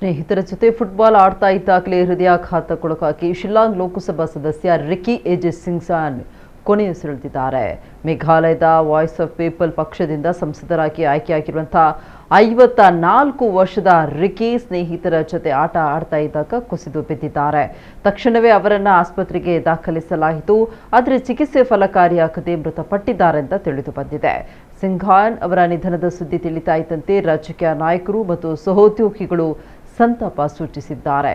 ಸ್ನೇಹಿತರ ಜೊತೆ ಫುಟ್ಬಾಲ್ ಆಡ್ತಾ ಇದ್ದಾಗಲೇ ಹೃದಯಾಘಾತಕ್ಕೊಳಗಾಗಿ ಶಿಲ್ಲಾಂಗ್ ಲೋಕಸಭಾ ಸದಸ್ಯ ರಿಕಿ ಎಜೆಸಿಂಗ್ಸಾನ್ ಕೊನೆಯುಸಿರೆಳೆದಿದ್ದಾರೆ. ಮೇಘಾಲಯದ ವಾಯ್ಸ್ ಆಫ್ ಪೀಪಲ್ ಪಕ್ಷದಿಂದ ಸಂಸದರಾಗಿ ಆಯ್ಕೆಯಾಗಿರುವಂತಹ 54 ವರ್ಷದ ರಿಕಿ ಸ್ನೇಹಿತರ ಜೊತೆ ಆಟ ಆಡ್ತಾ ಇದ್ದಾಗ ಕುಸಿದು ಬಿದ್ದಿದ್ದಾರೆ. ತಕ್ಷಣವೇ ಅವರನ್ನು ಆಸ್ಪತ್ರೆಗೆ ದಾಖಲಿಸಲಾಯಿತು. ಆದರೆ ಚಿಕಿತ್ಸೆ ಫಲಕಾರಿಯಾಗದೆ ಮೃತಪಟ್ಟಿದ್ದಾರೆ ಅಂತ ತಿಳಿದು ಬಂದಿದೆ. ಸಿಂಘಾನ್ ಅವರ ನಿಧನದ ಸುದ್ದಿ ತಿಳಿತಾ ಇದ್ದಂತೆ ರಾಜಕೀಯ ನಾಯಕರು ಮತ್ತು ಸಹೋದ್ಯೋಗಿಗಳು ಸಂತಾಪ ಸೂಚಿಸಿದ್ದಾರೆ.